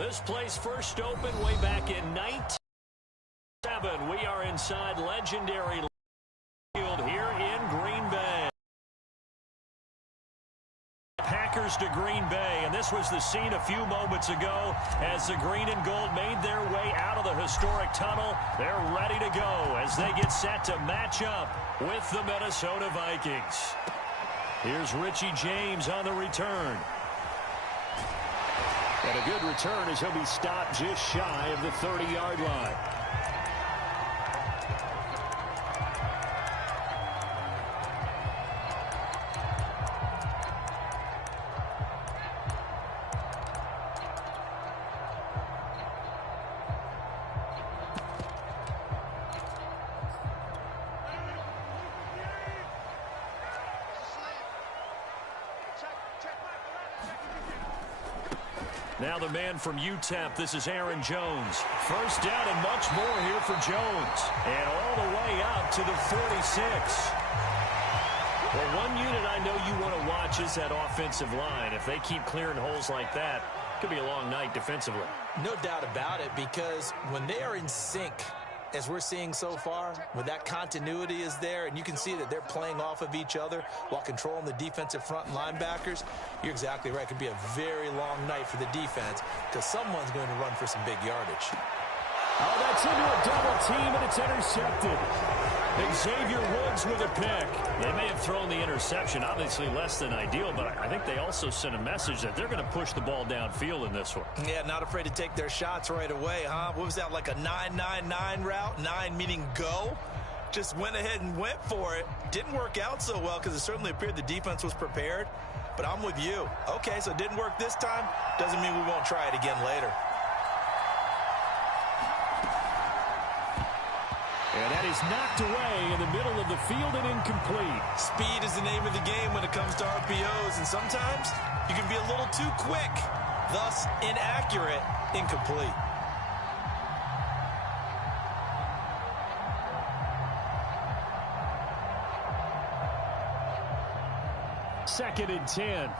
This place first opened way back in 1997. We are inside legendary field here in Green Bay. Packers to Green Bay, and this was the scene a few moments ago as the green and gold made their way out of the historic tunnel. They're ready to go as they get set to match up with the Minnesota Vikings. Here's Richie James on the return. And a good return as he'll be stopped just shy of the 30-yard line. Now the man from UTEP, this is Aaron Jones. First down and much more here for Jones. And all the way out to the 46. Well, one unit I know you want to watch is that offensive line. If they keep clearing holes like that, it could be a long night defensively. No doubt about it, because when they are in sync, as we're seeing so far, when that continuity is there and you can see that they're playing off of each other while controlling the defensive front and linebackers, you're exactly right. It could be a very long night for the defense because someone's going to run for some big yardage. Oh, that's into a double team, and it's intercepted. Xavier Woods with a pick. They may have thrown the interception, obviously less than ideal, but I think they also sent a message that they're going to push the ball downfield in this one. Yeah, not afraid to take their shots right away, huh? What was that, like a 9-9-9 route? 9 meaning go? Just went ahead and went for it. Didn't work out so well because it certainly appeared the defense was prepared, but I'm with you. Okay, so it didn't work this time. Doesn't mean we won't try it again later. And that is knocked away in the middle of the field and incomplete. Speed is the name of the game when it comes to RPOs, and sometimes you can be a little too quick, thus inaccurate, incomplete. Second and 10.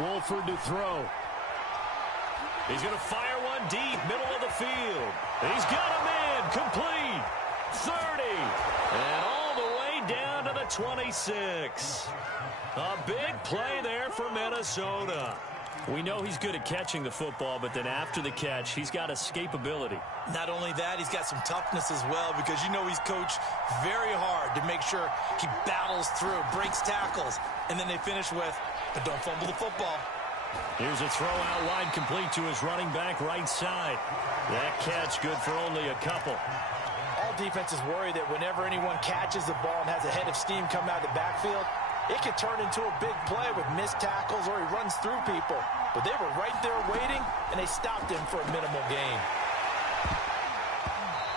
Wolford to throw. He's going to fire one deep, middle of the field. He's got a man, complete. 30. And all the way down to the 26. A big play there for Minnesota. We know he's good at catching the football, but then after the catch, he's got escapability. Not only that, he's got some toughness as well, because you know he's coached very hard to make sure he battles through, breaks tackles, and then they finish with, but don't fumble the football. Here's a throw out wide, complete to his running back right side. That catch good for only a couple. All defenses worry that whenever anyone catches the ball and has a head of steam come out of the backfield, it could turn into a big play with missed tackles or he runs through people. But they were right there waiting, and they stopped him for a minimal gain.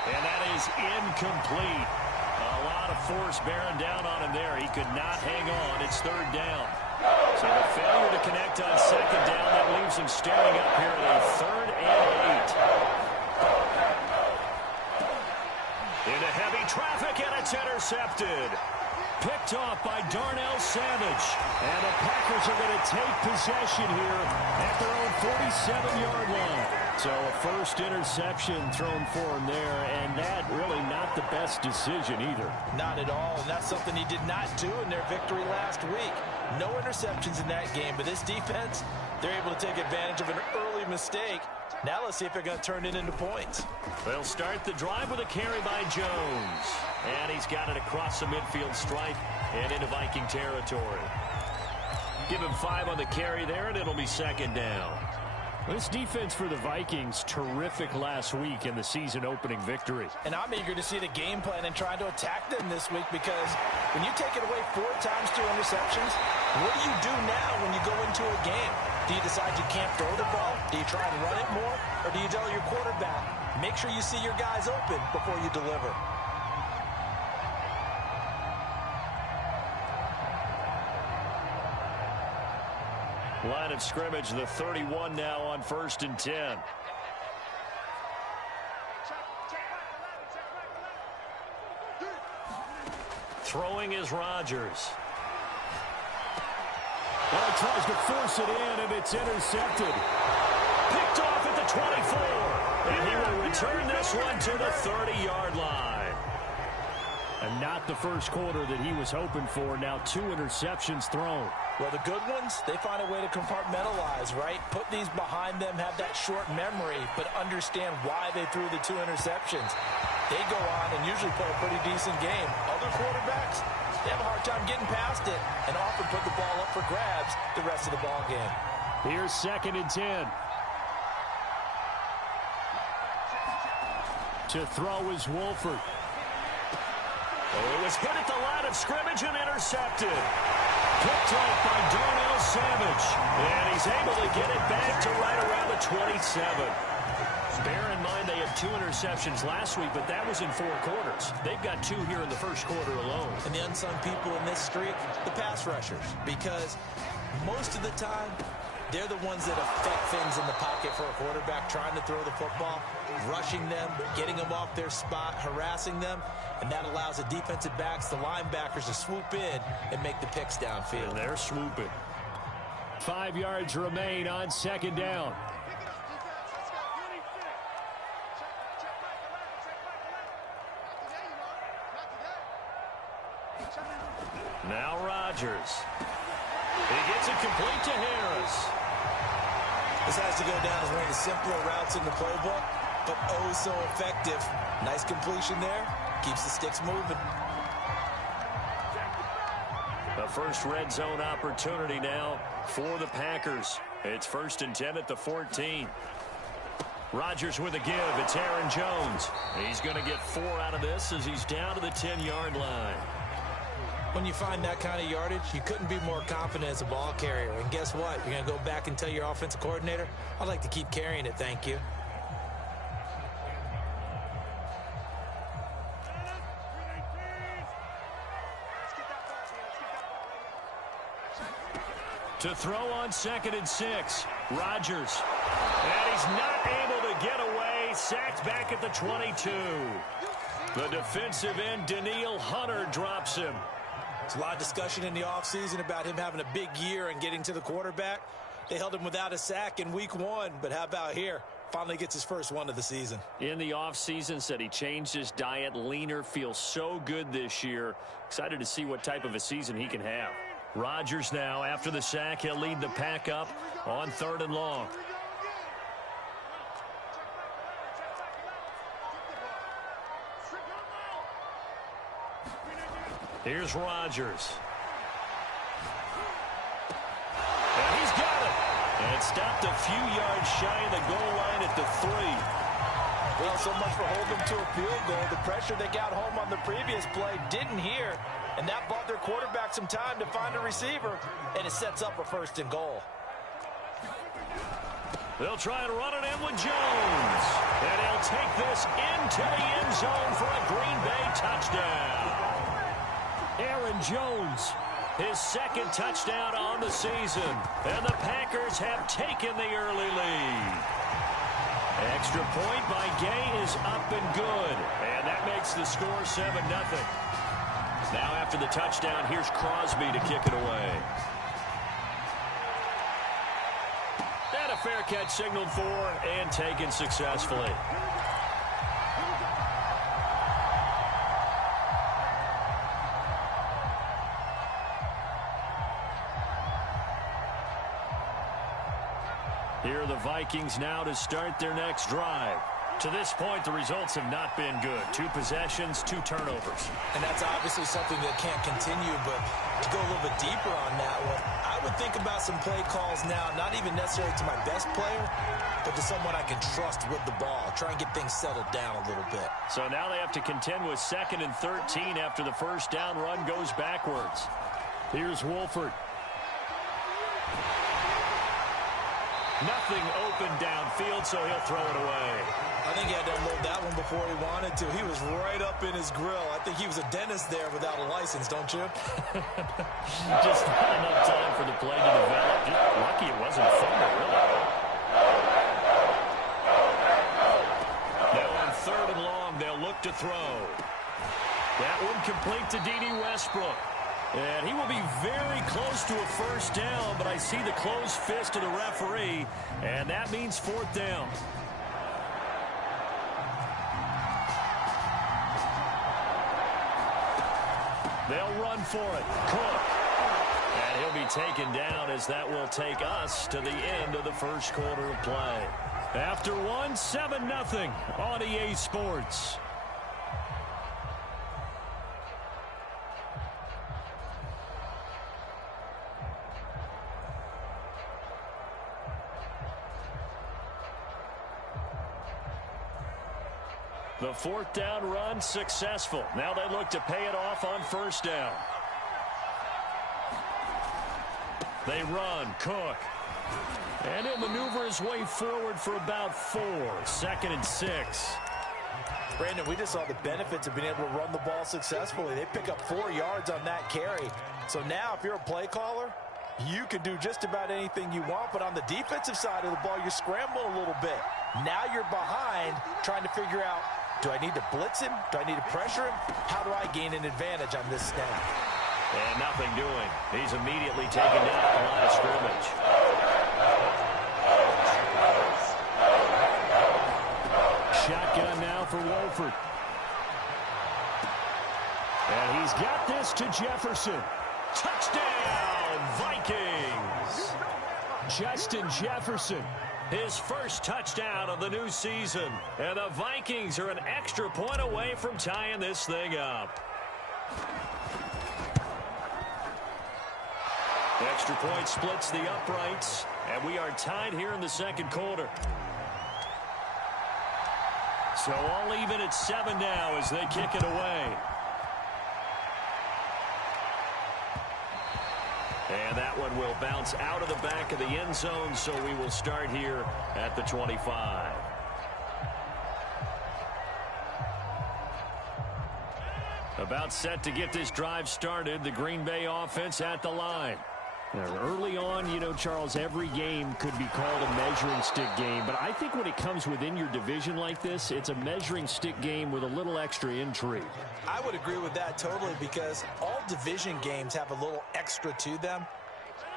And that is incomplete. A lot of force bearing down on him there. He could not hang on. It's third down. So the failure to connect on second down, that leaves him staring up here at a 3rd and 8. Into heavy traffic, and it's intercepted. Picked off by Darnell Savage. And the Packers are going to take possession here at their own 47-yard line. So a first interception thrown for him there, and that really not the best decision either. Not at all, and that's something he did not do in their victory last week. No interceptions in that game, but this defense, they're able to take advantage of an early mistake. Now let's see if they're going to turn it into points. They'll start the drive with a carry by Jones. And he's got it across the midfield stripe and into Viking territory. Give him 5 on the carry there, and it'll be second down. This defense for the Vikings, terrific last week in the season-opening victory. And I'm eager to see the game plan and trying to attack them this week, because when you take it away 4 times 2 interceptions, what do you do now when you go into a game? Do you decide you can't throw the ball? Do you try and run it more? Or do you tell your quarterback, make sure you see your guys open before you deliver? Line of scrimmage, the 31 now on 1st and 10. Throwing is Rodgers. Well, he tries to force it in, and it's intercepted. Picked off at the 24. And he will return this one to the 30-yard line. And not the first quarter that he was hoping for. Now 2 interceptions thrown. Well, the good ones, they find a way to compartmentalize, right? Put these behind them, have that short memory, but understand why they threw the 2 interceptions. They go on and usually play a pretty decent game. Other quarterbacks, they have a hard time getting past it and often put the ball up for grabs the rest of the ball game. Here's 2nd and 10. To throw is Wolford. Oh, it was hit at the line of scrimmage and intercepted. Picked off by Darnell Savage. And he's able to get it back to right around the 27. Bear in mind they had 2 interceptions last week, but that was in 4 quarters. They've got 2 here in the first quarter alone. And the unsung people in this streak, the pass rushers. Because most of the time, they're the ones that affect things in the pocket for a quarterback trying to throw the football, rushing them, getting them off their spot, harassing them, and that allows the defensive backs, the linebackers, to swoop in and make the picks downfield. And they're swooping. 5 yards remain on 2nd down. Now Rodgers. He gets it complete to Harris. This has to go down as one of the simpler routes in the playbook, but oh so effective. Nice completion there. Keeps the sticks moving. The first red zone opportunity now for the Packers. It's 1st and 10 at the 14. Rodgers with a give. It's Aaron Jones. He's going to get 4 out of this as he's down to the 10-yard line. When you find that kind of yardage, you couldn't be more confident as a ball carrier. And guess what? You're going to go back and tell your offensive coordinator, I'd like to keep carrying it, thank you. To throw on 2nd and 6, Rodgers. And he's not able to get away. Sacked back at the 22. The defensive end, Danielle Hunter, drops him. There's a lot of discussion in the offseason about him having a big year and getting to the quarterback. They held him without a sack in week 1, but how about here? Finally gets his first one of the season. In the offseason, said he changed his diet, leaner, feels so good this year. Excited to see what type of a season he can have. Rodgers now, after the sack, he'll lead the pack up on 3rd and long. Here's Rodgers. And he's got it. And stopped a few yards shy of the goal line at the 3. Well, so much for holding them to a field goal. The pressure they got home on the previous play didn't hear, and that bought their quarterback some time to find a receiver, and it sets up a 1st and goal. They'll try and run it in with Jones. And he'll take this into the end zone for a Green Bay touchdown. Aaron Jones, his 2nd touchdown on the season. And the Packers have taken the early lead. Extra point by Gay is up and good. And that makes the score 7-0. Now after the touchdown, here's Crosby to kick it away. And a fair catch signaled for and taken successfully. Here are the Vikings now to start their next drive. To this point, the results have not been good. 2 possessions, 2 turnovers. And that's obviously something that can't continue, but to go a little bit deeper on that one, I would think about some play calls now, not even necessarily to my best player, but to someone I can trust with the ball. Try and get things settled down a little bit. So now they have to contend with 2nd and 13 after the first down run goes backwards. Here's Wolford. Nothing open downfield, so he'll throw it away. I think he had to unload that one before he wanted to. He was right up in his grill. I think he was a dentist there without a license, don't you? Just not enough time for the play to develop. Just lucky it wasn't fumble, really. Now on 3rd and long, they'll look to throw. The That one complete to D.D. Westbrook. And he will be very close to a first down, but I see the closed fist of the referee, and that means fourth down. They'll run for it. Cook. And he'll be taken down as that will take us to the end of the first quarter of play. After one, 7-0 on EA Sports. The fourth down run successful. Now they look to pay it off on first down. They run. Cook. And he'll maneuver his way forward for about 4. 2nd and 6. Brandon, we just saw the benefits of being able to run the ball successfully. They pick up 4 yards on that carry. So now if you're a play caller, you can do just about anything you want. But on the defensive side of the ball, you're scrambling a little bit. Now you're behind trying to figure out, do I need to blitz him? Do I need to pressure him? How do I gain an advantage on this snap? And nothing doing. He's immediately taken down at the line of scrimmage. Shotgun now for Wolford. And he's got this to Jefferson. Touchdown, Vikings! Justin Jefferson. His first touchdown of the new season. And the Vikings are an extra point away from tying this thing up. Extra point splits the uprights. And we are tied here in the second quarter. So all even at 7 now as they kick it away. And that one will bounce out of the back of the end zone, so we will start here at the 25. About set to get this drive started, the Green Bay offense at the line. Now, early on, you know, Charles, every game could be called a measuring stick game, but I think when it comes within your division like this, it's a measuring stick game with a little extra intrigue. I would agree with that totally, because all division games have a little extra to them.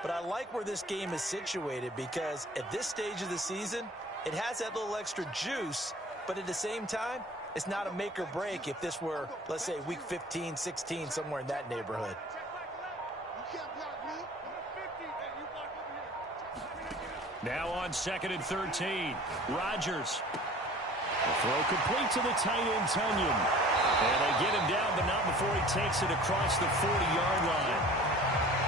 But I like where this game is situated, because at this stage of the season, it has that little extra juice, but at the same time, it's not a make or break if this were, let's say, week 15, 16, somewhere in that neighborhood. Now on 2nd and 13, Rodgers. The throw complete to the tight end, Tunyon. And they get him down, but not before he takes it across the 40-yard line.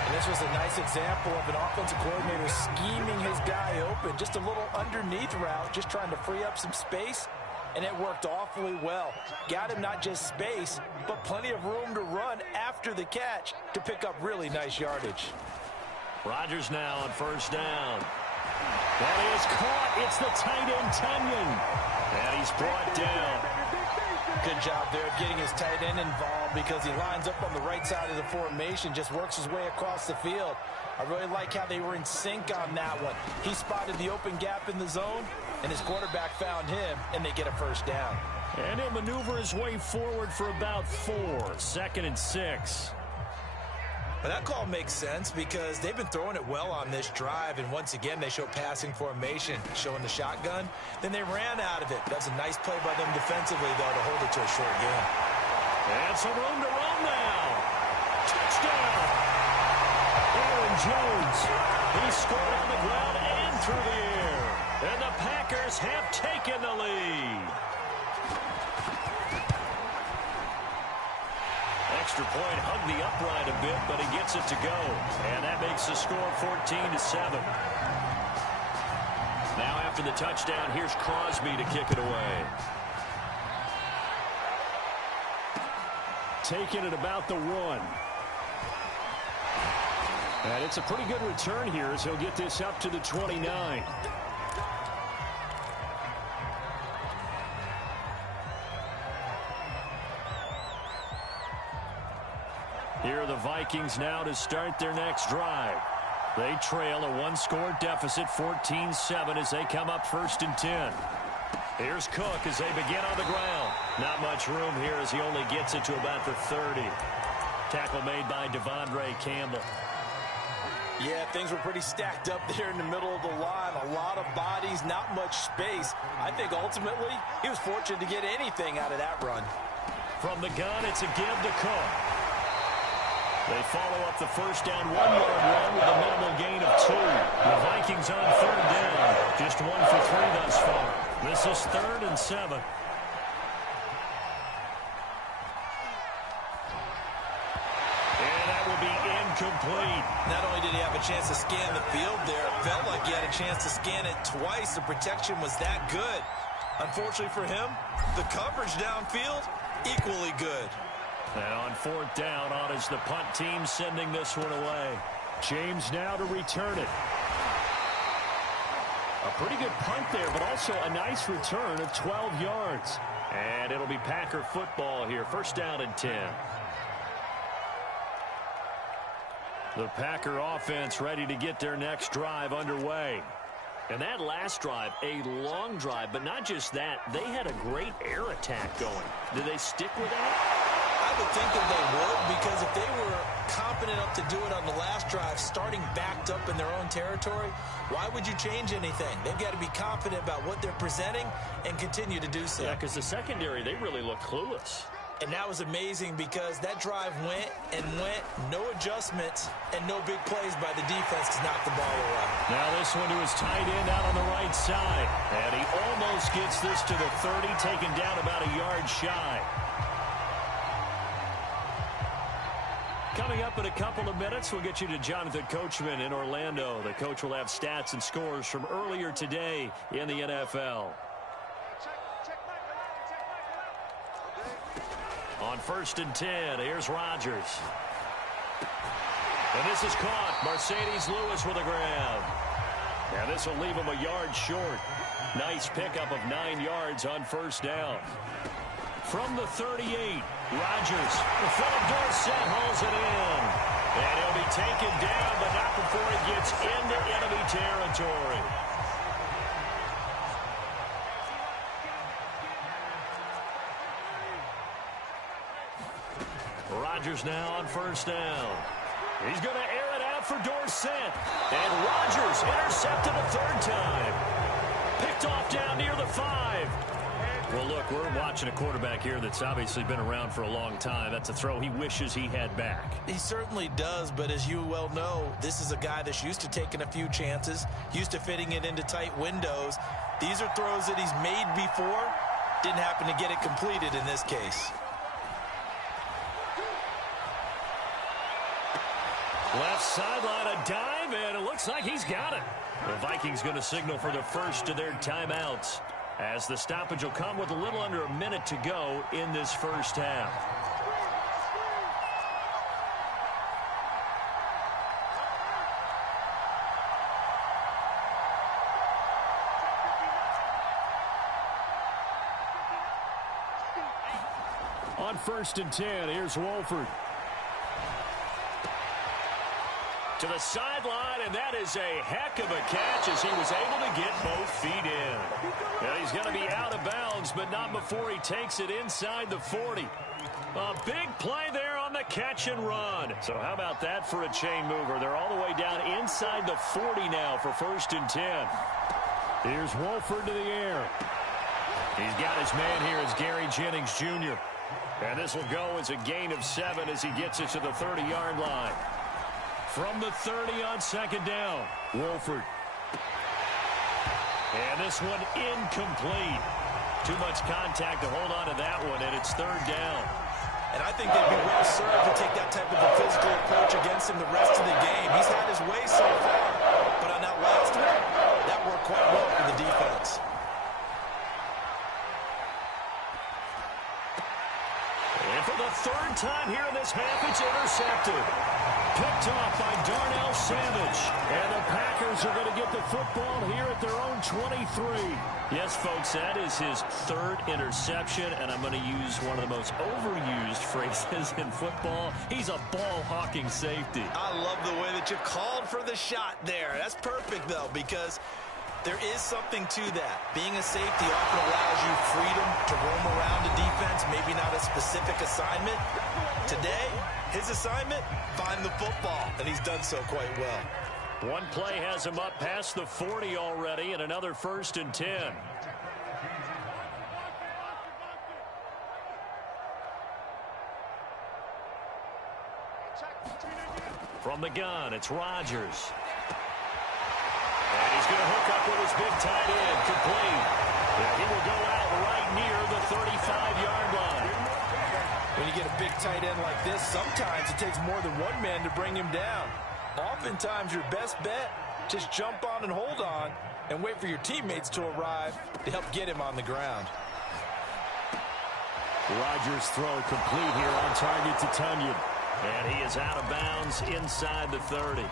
And this was a nice example of an offensive coordinator scheming his guy open. Just a little underneath route, just trying to free up some space, and it worked awfully well. Got him not just space, but plenty of room to run after the catch to pick up really nice yardage. Rodgers now on first down. That is caught. It's the tight end, Tunyon. And he's brought down. Good job there of getting his tight end involved, because he lines up on the right side of the formation, just works his way across the field. I really like how they were in sync on that one. He spotted the open gap in the zone, and his quarterback found him, and they get a first down. And he'll maneuver his way forward for about 4. 2nd and 6. But that call makes sense, because they've been throwing it well on this drive, and once again they show passing formation, showing the shotgun. Then they ran out of it. That's a nice play by them defensively, though, to hold it to a short game. And some room to run now. Touchdown! Aaron Jones. He scored on the ground and through the air. And the Packers have taken the lead. Extra point, hugged the upright a bit, but he gets it to go. And that makes the score 14-7. Now after the touchdown, here's Crosby to kick it away. Taking it about the 1. And it's a pretty good return here as he'll get this up to the 29. Here are the Vikings now to start their next drive. They trail a 1-score deficit, 14-7, as they come up 1st and 10. Here's Cook as they begin on the ground. Not much room here as he only gets it to about the 30. Tackle made by Devondre Campbell. Yeah, things were pretty stacked up there in the middle of the line. A lot of bodies, not much space. I think ultimately he was fortunate to get anything out of that run. From the gun, it's a give to Cook. They follow up the first down 1-yard run with a minimal gain of 2. The Vikings on third down. Just 1 for 3 thus far. This is 3rd and 7. And that will be incomplete. Not only did he have a chance to scan the field there, it felt like he had a chance to scan it twice. The protection was that good. Unfortunately for him, the coverage downfield, equally good. And on 4th down, on is the punt team sending this one away. James now to return it. A pretty good punt there, but also a nice return of 12 yards. And it'll be Packer football here. 1st down and 10. The Packer offense ready to get their next drive underway. And that last drive, a long drive, but not just that. They had a great air attack going. Did they stick with that? I would think that they would, because if they were confident enough to do it on the last drive, starting backed up in their own territory, why would you change anything? They've got to be confident about what they're presenting and continue to do so. Yeah, because the secondary, they really look clueless. And that was amazing because that drive went and went, no adjustments, and no big plays by the defense to knock the ball away. Now this one to his tight end out on the right side. And he almost gets this to the 30, taken down about a yard shy. Coming up in a couple of minutes, we'll get you to Jonathan Coachman in Orlando. The coach will have stats and scores from earlier today in the NFL. On 1st and 10, here's Rodgers. And this is caught. Mercedes Lewis with a grab. And this will leave him a yard short. Nice pickup of 9 yards on 1st down. From the 38, Rodgers. Philip Dorsett hauls it in. And he'll be taken down, but not before he gets into enemy territory. Rodgers now on 1st down. He's going to air it out for Dorsett. And Rodgers intercepted a 3rd time. Picked off down near the 5. Well, look, we're watching a quarterback here that's obviously been around for a long time. That's a throw he wishes he had back. He certainly does, but as you well know, this is a guy that's used to taking a few chances, used to fitting it into tight windows. These are throws that he's made before. Didn't happen to get it completed in this case. Left sideline, a dive, and it looks like he's got it. The Vikings going to signal for the first of their timeouts, as the stoppage will come with a little under a minute to go in this first half. On 1st and 10, here's Wolford. To the sideline, and that is a heck of a catch as he was able to get both feet in. And he's going to be out of bounds, but not before he takes it inside the 40. A big play there on the catch and run. So how about that for a chain mover? They're all the way down inside the 40 now for 1st and 10. Here's Wolford to the air. He's got his man here as Gary Jennings Jr. And this will go as a gain of 7 as he gets it to the 30-yard line. From the 30 on 2nd down, Wolford. And this one incomplete. Too much contact to hold on to that one, and it's 3rd down. And I think they'd be well served to take that type of a physical approach against him the rest of the game. He's had his way so far, but on that last one, that worked quite well for the defense. And for the 3rd time here in this half, it's intercepted. Picked off by Darnell Savage. And the Packers are going to get the football here at their own 23. Yes, folks, that is his 3rd interception, and I'm going to use one of the most overused phrases in football. He's a ball-hawking safety. I love the way that you called for the shot there. That's perfect, though, because There is something to that. Being a safety often allows you freedom to roam around a defense, maybe not a specific assignment. Today, his assignment, find the football, and he's done so quite well. One play has him up past the 40 already, and another 1st and 10. From the gun, it's Rodgers. And he's going to hook up with his big tight end, complete. And he will go out right near the 35-yard line. When you get a big tight end like this, sometimes it takes more than one man to bring him down. Oftentimes, your best bet, just jump on and hold on and wait for your teammates to arrive to help get him on the ground. Rodgers' throw complete here on target to Tunyon. And he is out of bounds inside the 30.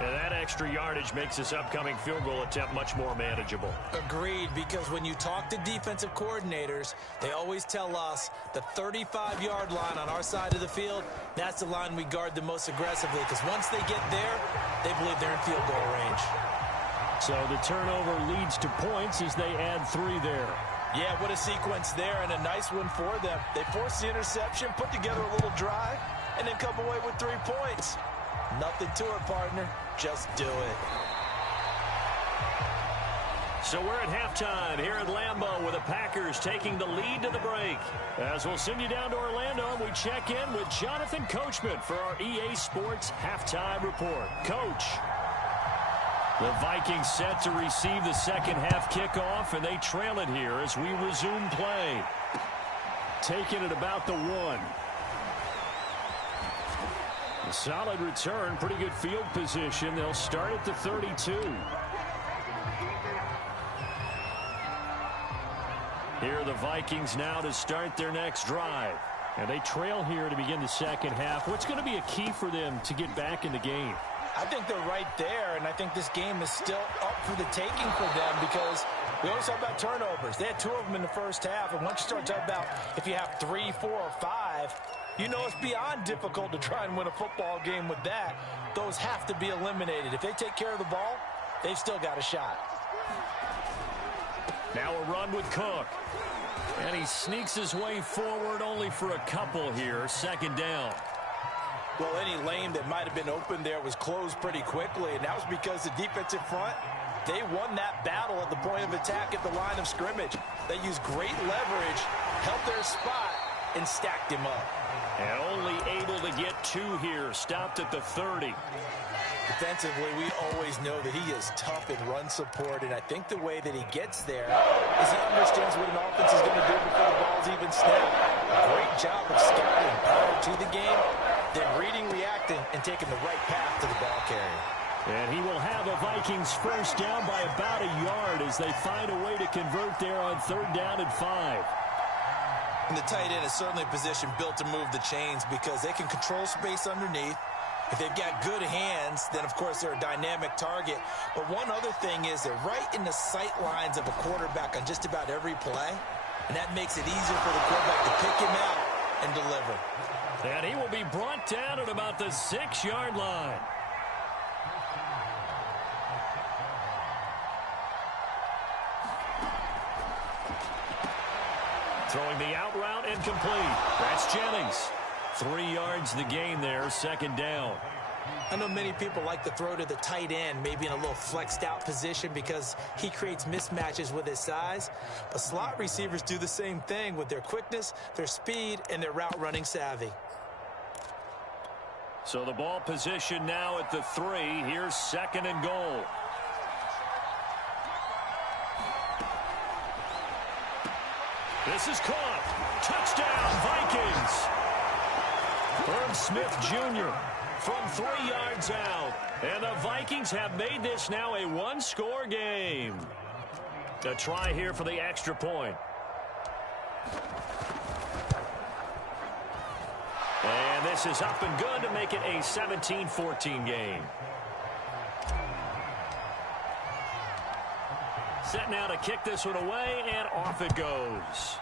And that extra yardage makes this upcoming field goal attempt much more manageable. Agreed, because when you talk to defensive coordinators, they always tell us the 35-yard line on our side of the field, that's the line we guard the most aggressively, because once they get there, they believe they're in field goal range. So the turnover leads to points as they add 3 there. Yeah, what a sequence there, and a nice one for them. They force the interception, put together a little drive, and then come away with 3 points. Nothing to it, partner. Just do it. So we're at halftime here at Lambeau with the Packers taking the lead to the break. As we'll send you down to Orlando, we check in with Jonathan Coachman for our EA Sports Halftime Report. Coach. The Vikings set to receive the second half kickoff, and they trail it here as we resume play. Taking it about the 1. A solid return, pretty good field position. They'll start at the 32. Here are the Vikings now to start their next drive. And they trail here to begin the second half. What's going to be a key for them to get back in the game? I think they're right there, and I think this game is still up for the taking for them because we always talk about turnovers. They had 2 of them in the first half, and once you start talking about if you have 3, 4, or 5, you know it's beyond difficult to try and win a football game with that. Those have to be eliminated. If they take care of the ball, they've still got a shot. Now a run with Cook. And he sneaks his way forward only for a couple here. Second down. Well, any lane that might have been open there was closed pretty quickly, and that was because the defensive front, they won that battle at the point of attack at the line of scrimmage. They used great leverage, held their spot, and stacked him up. And only able to get 2 here. Stopped at the 30. Defensively, we always know that he is tough in run support, and I think the way that he gets there is he understands what an offense is going to do before the ball's even snapped. Great job of scouting prior to the game, then reading, reacting, and taking the right path to the ball carrier. And he will have a Vikings first down by about a yard as they find a way to convert there on 3rd down and 5. And the tight end is certainly a position built to move the chains because they can control space underneath. If they've got good hands, then, of course, they're a dynamic target. But one other thing is they're right in the sight lines of a quarterback on just about every play, and that makes it easier for the quarterback to pick him out and deliver. And he will be brought down at about the 6-yard line. Throwing the out route and complete. That's Jennings. 3 yards the gain there, second down. I know many people like to throw to the tight end, maybe in a little flexed out position because he creates mismatches with his size. But slot receivers do the same thing with their quickness, their speed, and their route running savvy. So the ball position now at the 3. Here's 2nd and goal. This is caught. Touchdown, Vikings. Herb Smith Jr. from 3 yards out. And the Vikings have made this now a 1-score game. A try here for the extra point. And this is up and good to make it a 17-14 game. Set now to kick this one away, and off it goes.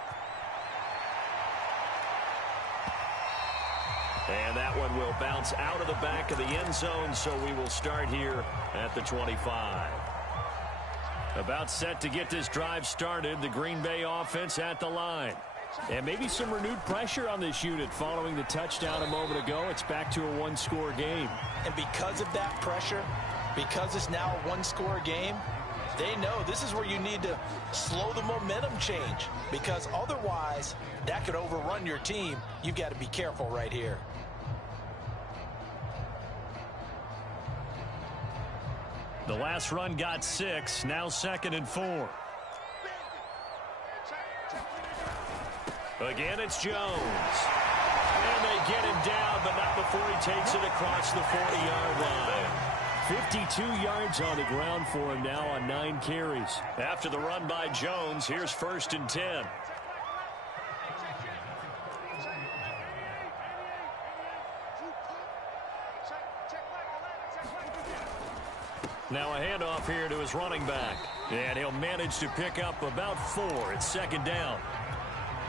And that one will bounce out of the back of the end zone, so we will start here at the 25. About set to get this drive started, the Green Bay offense at the line. And maybe some renewed pressure on this unit following the touchdown a moment ago. It's back to a one-score game. And because of that pressure, because it's now a one-score game, they know this is where you need to slow the momentum change, because otherwise that could overrun your team. You've got to be careful right here. The last run got 6, now 2nd and 4. Again, it's Jones. And they get him down, but not before he takes it across the 40-yard line. 52 yards on the ground for him now on 9 carries. After the run by Jones, here's 1st and 10. Now a handoff here to his running back. And he'll manage to pick up about 4. It's 2nd down.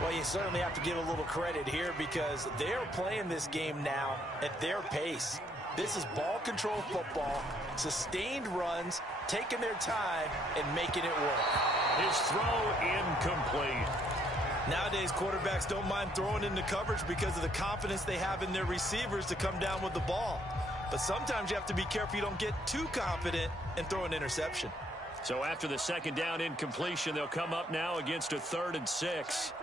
Well, you certainly have to give a little credit here because they're playing this game now at their pace. This is ball control football, sustained runs, taking their time, and making it work. His throw incomplete. Nowadays, quarterbacks don't mind throwing into coverage because of the confidence they have in their receivers to come down with the ball. But sometimes you have to be careful you don't get too confident and throw an interception. So after the 2nd down incompletion, they'll come up now against a 3rd and 6.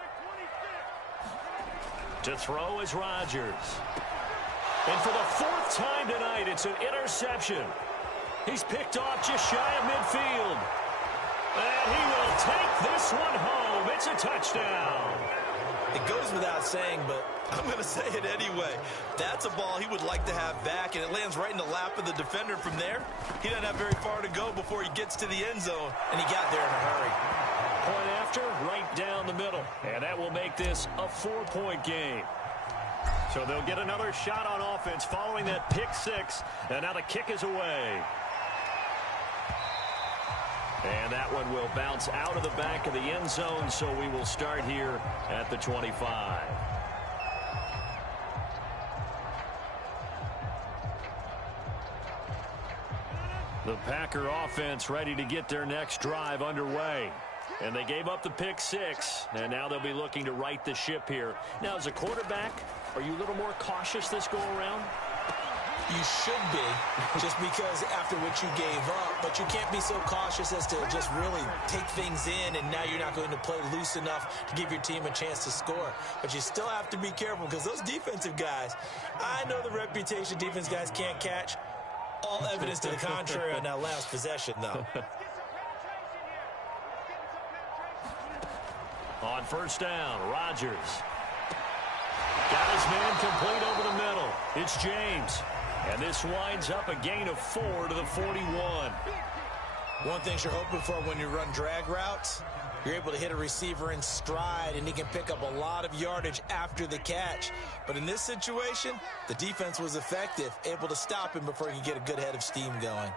To throw is Rodgers. And for the 4th time tonight, it's an interception. He's picked off just shy of midfield. And he will take this one home. It's a touchdown. It goes without saying, but I'm going to say it anyway. That's a ball he would like to have back, and it lands right in the lap of the defender from there. He doesn't have very far to go before he gets to the end zone, and he got there in a hurry. Point after, right down the middle. And that will make this a 4-point game. So they'll get another shot on offense following that pick 6. And now the kick is away. And that one will bounce out of the back of the end zone, so we will start here at the 25. The Packer offense ready to get their next drive underway. And they gave up the pick 6, and now they'll be looking to right the ship here. Now, as a quarterback, are you a little more cautious this go-around? You should be, just because after what you gave up, but you can't be so cautious as to just really take things in, and now you're not going to play loose enough to give your team a chance to score. But you still have to be careful, because those defensive guys, I know the reputation defense guys can't catch. All evidence to the contrary on that last possession, though. On 1st down, Rodgers. Got his man complete over the middle. It's James. And this winds up a gain of 4 to the 41. One thing you're hoping for when you run drag routes, you're able to hit a receiver in stride, and he can pick up a lot of yardage after the catch. But in this situation, the defense was effective, able to stop him before he could get a good head of steam going.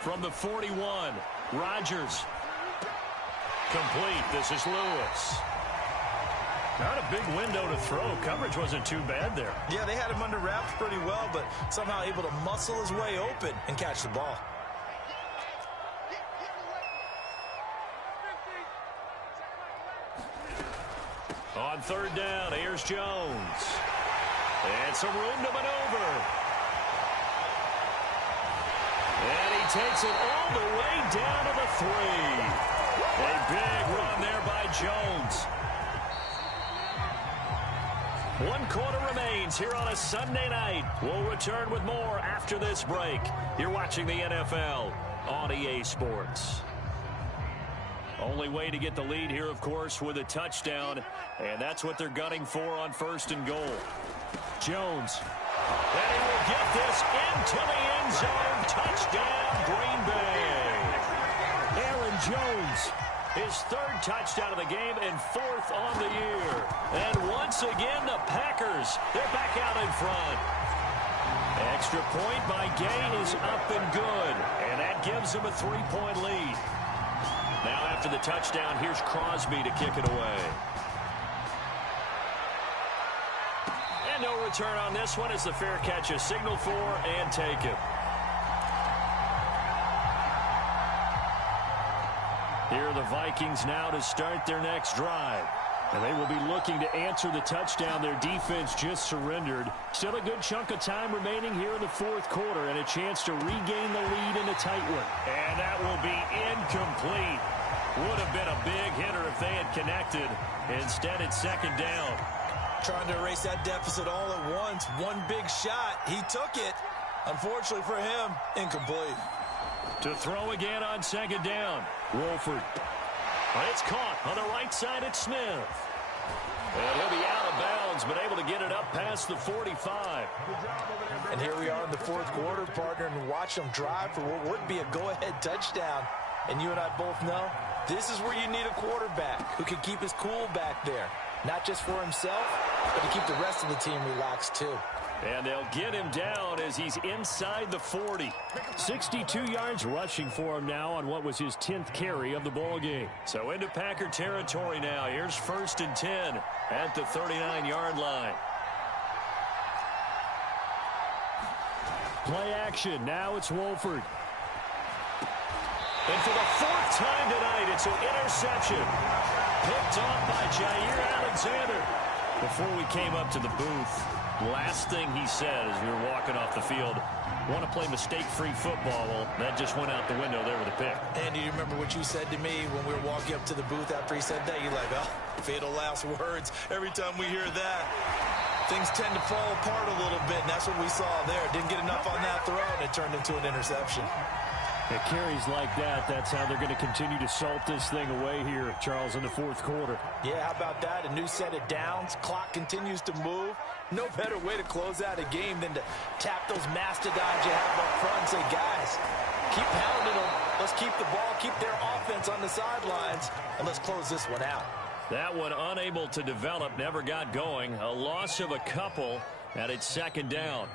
From the 41, Rodgers. Complete. This is Lewis. Not a big window to throw. Coverage wasn't too bad there. Yeah, they had him under wraps pretty well, but somehow able to muscle his way open and catch the ball. On 3rd down, here's Jones. And some room to maneuver. And he takes it all the way down to the 3. A big run there by Jones. 1 quarter remains here on a Sunday night. We'll return with more after this break. You're watching the NFL on EA Sports. Only way to get the lead here, of course, with a touchdown. And that's what they're gunning for on 1st and goal. Jones. And he will get this into the end zone. Touchdown, Green Bay. Aaron Jones. His 3rd touchdown of the game and 4th on the year. And once again, the Packers, they're back out in front. Extra point by Gay is up and good. And that gives them a 3-point lead. Now after the touchdown, here's Crosby to kick it away. And no return on this one as the fair catch is signaled for and taken. Here are the Vikings now to start their next drive. And they will be looking to answer the touchdown their defense just surrendered. Still a good chunk of time remaining here in the fourth quarter and a chance to regain the lead in a tight one. And that will be incomplete. Would have been a big hitter if they had connected. Instead, it's second down. Trying to erase that deficit all at once. One big shot. He took it. Unfortunately for him, incomplete. To throw again on second down. Wolford. It's caught on the right side at Smith. And he'll be out of bounds, but able to get it up past the 45. And here we are in the fourth quarter, partner, and watch them drive for what would be a go-ahead touchdown. And you and I both know this is where you need a quarterback who can keep his cool back there. Not just for himself, but to keep the rest of the team relaxed too. And they'll get him down as he's inside the 40. 62 yards rushing for him now on what was his 10th carry of the ball game. So into Packer territory now. Here's 1st and 10 at the 39-yard line. Play action. Now it's Wolford. And for the 4th time tonight, it's an interception. Picked off by Jair Alexander. Before we came up to the booth, last thing he said as we were walking off the field, want to play mistake-free football. Well, that just went out the window there with a pick. Andy, you remember what you said to me when we were walking up to the booth after he said that? You're like, oh, fatal last words. Every time we hear that, things tend to fall apart a little bit, and that's what we saw there. Didn't get enough on that throw, and it turned into an interception. It carries like that. That's how they're going to continue to salt this thing away here, Charles, in the fourth quarter. Yeah, how about that? A new set of downs. Clock continues to move. No better way to close out a game than to tap those mastodons you have up front and say, guys, keep pounding them. Let's keep the ball, keep their offense on the sidelines, and let's close this one out. That one unable to develop, never got going. A loss of a couple, and it's second down.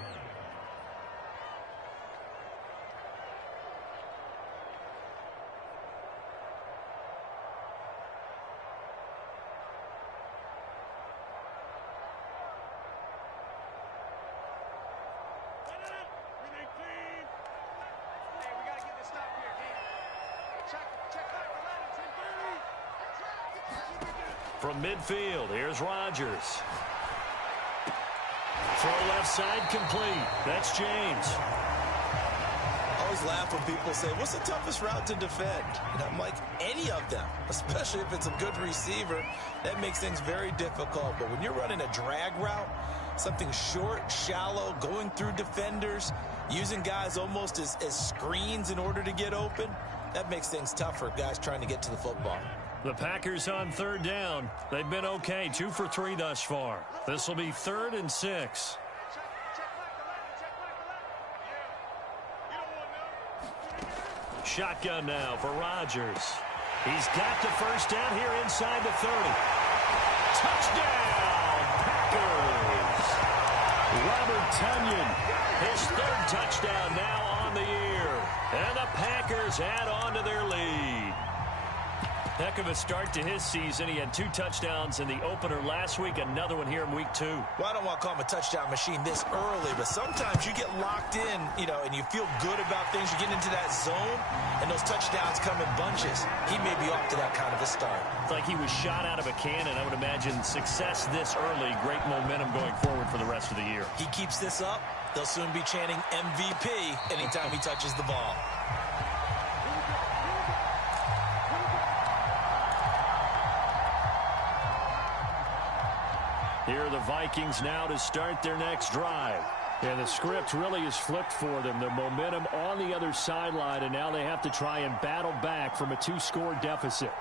From midfield, here's Rodgers. Throw left side complete. That's James. I always laugh when people say, what's the toughest route to defend? And I'm like, any of them, especially if it's a good receiver. That makes things very difficult. But when you're running a drag route, something short, shallow, going through defenders, using guys almost as screens in order to get open, that makes things tough for guys trying to get to the football. The Packers on third down. They've been okay, 2 for 3 thus far. This will be 3rd and 6. Shotgun now for Rodgers. He's got the first down here inside the 30. Touchdown, Packers! Robert Tonyan. His 3rd touchdown now on the year. And the Packers add on to their lead. Heck of a start to his season. He had 2 touchdowns in the opener last week, another one here in week 2. Well, I don't want to call him a touchdown machine this early, but sometimes you get locked in, and you feel good about things. You get into that zone, and those touchdowns come in bunches. He may be off to that kind of a start. It's like he was shot out of a cannon. I would imagine success this early, great momentum going forward for the rest of the year. He keeps this up, they'll soon be chanting MVP anytime he touches the ball. Here are the Vikings now to start their next drive. And the script really is flipped for them. The momentum on the other sideline, and now they have to try and battle back from a 2-score deficit.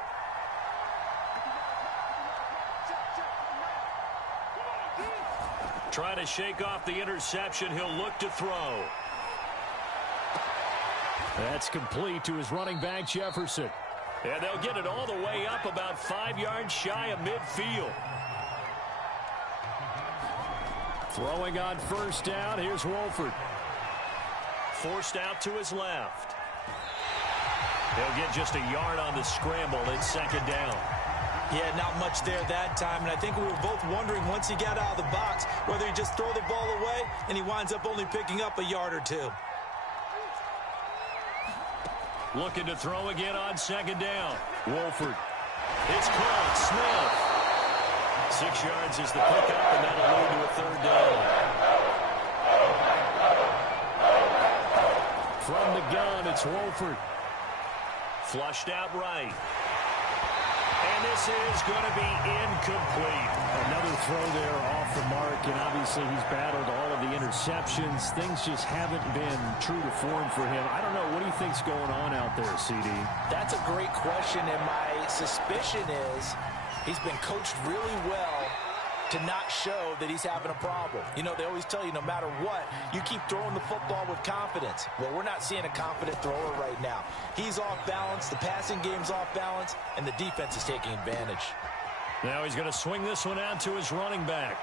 Trying to shake off the interception. He'll look to throw. That's complete to his running back, Jefferson. And they'll get it all the way up about 5 yards shy of midfield. Throwing on first down, here's Wolford. Forced out to his left. He'll get just a yard on the scramble. It's second down. Yeah, not much there that time, and I think we were both wondering once he got out of the box whether he'd just throw the ball away, and he winds up only picking up a yard or 2. Looking to throw again on second down. Wolford. It's caught. Smith. 6 yards is the pickup, and that'll lead to a third down. From the gun, it's Wolford. Flushed out right. And this is going to be incomplete. Another throw there off the mark, and obviously he's battled all of the interceptions. Things just haven't been true to form for him. I don't know. What do you think's going on out there, CD? That's a great question, and my suspicion is he's been coached really well to not show that he's having a problem. You know, they always tell you no matter what, you keep throwing the football with confidence. Well, we're not seeing a confident thrower right now. He's off balance, the passing game's off balance, and the defense is taking advantage. Now he's going to swing this one out to his running back.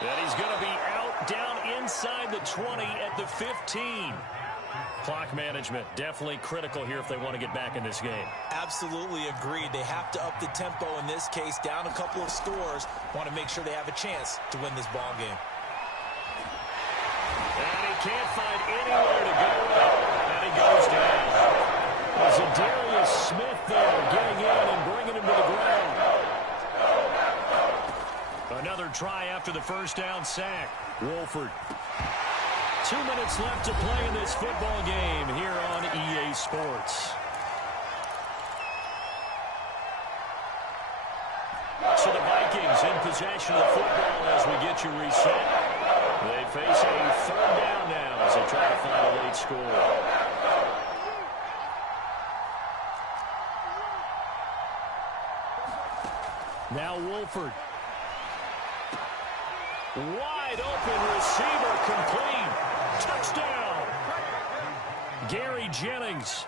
And he's going to be out down inside the 20 at the 15. Clock management, definitely critical here if they want to get back in this game. Absolutely agreed. They have to up the tempo in this case, down a couple of scores. Want to make sure they have a chance to win this ball game. And he can't find anywhere to go with, and he goes down. There's a Darius Smith there getting in and bringing him to the ground. Another try after the first down sack. Wolford. 2 minutes left to play in this football game here on EA Sports. So the Vikings in possession of the football as we get you reset. They face a third down now as they try to find a late score. Now Wolford. Wide open receiver complete. Touchdown. Gary Jennings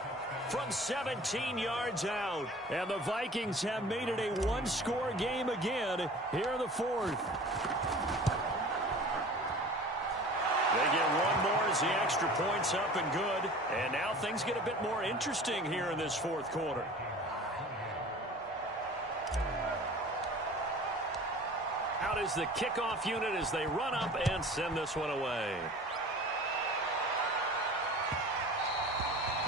from 17 yards out. And the Vikings have made it a one-score game again here in the fourth. They get one more as the extra point's up and good. And now things get a bit more interesting here in this fourth quarter. Out is the kickoff unit as they run up and send this one away.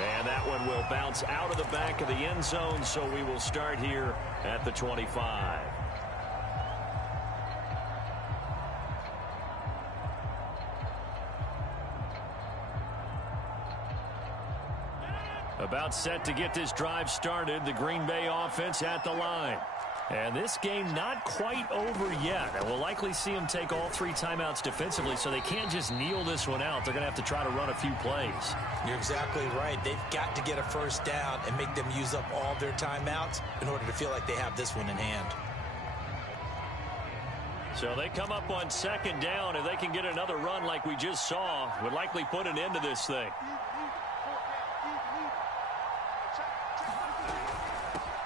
And that one will bounce out of the back of the end zone, so we will start here at the 25. About set to get this drive started, the Green Bay offense at the line. And this game not quite over yet. And we'll likely see them take all 3 timeouts defensively, so they can't just kneel this one out. They're going to have to try to run a few plays. You're exactly right. They've got to get a first down and make them use up all their timeouts in order to feel like they have this one in hand. So they come up on second down. If they can get another run like we just saw, would likely put an end to this thing.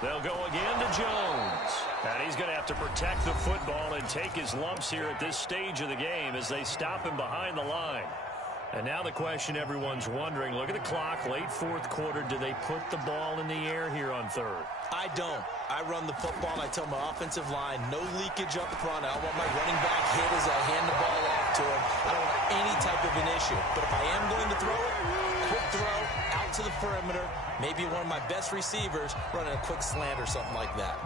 They'll go again to Jones. And he's going to have to protect the football and take his lumps here at this stage of the game as they stop him behind the line. And now the question everyone's wondering, look at the clock, late fourth quarter, do they put the ball in the air here on third? I don't. I run the football, and I tell my offensive line, no leakage up front. I don't want my running back hit as I hand the ball off to him. I don't want any type of an issue. But if I am going to throw it, quick throw, out to the perimeter, maybe one of my best receivers running a quick slant or something like that.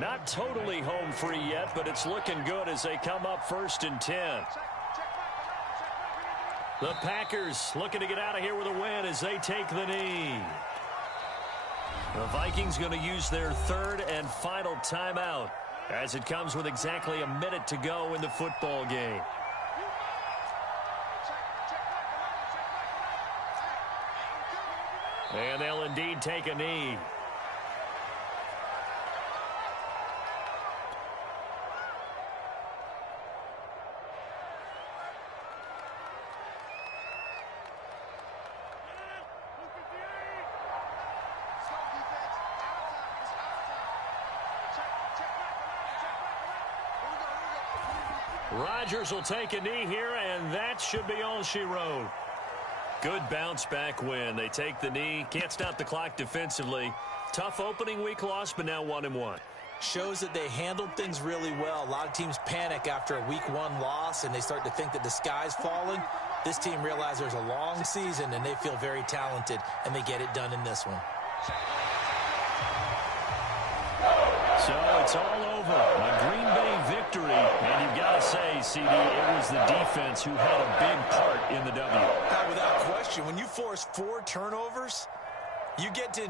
Not totally home free yet, but it's looking good as they come up 1st and 10. The Packers looking to get out of here with a win as they take the knee. The Vikings going to use their third and final timeout as it comes with exactly a minute to go in the football game. And they'll indeed take a knee. Rodgers will take a knee here, and that should be all she wrote. Good bounce-back win. They take the knee. Can't stop the clock defensively. Tough opening week loss, but now 1-1. Shows that they handled things really well. A lot of teams panic after a week 1 loss, and they start to think that the sky's falling. This team realizes there's a long season, and they feel very talented, and they get it done in this one. So it's all over. A Green Bay victory. And you've got to say, CD, it was the defense who had a big part in the W. Without question, when you force 4 turnovers, you get to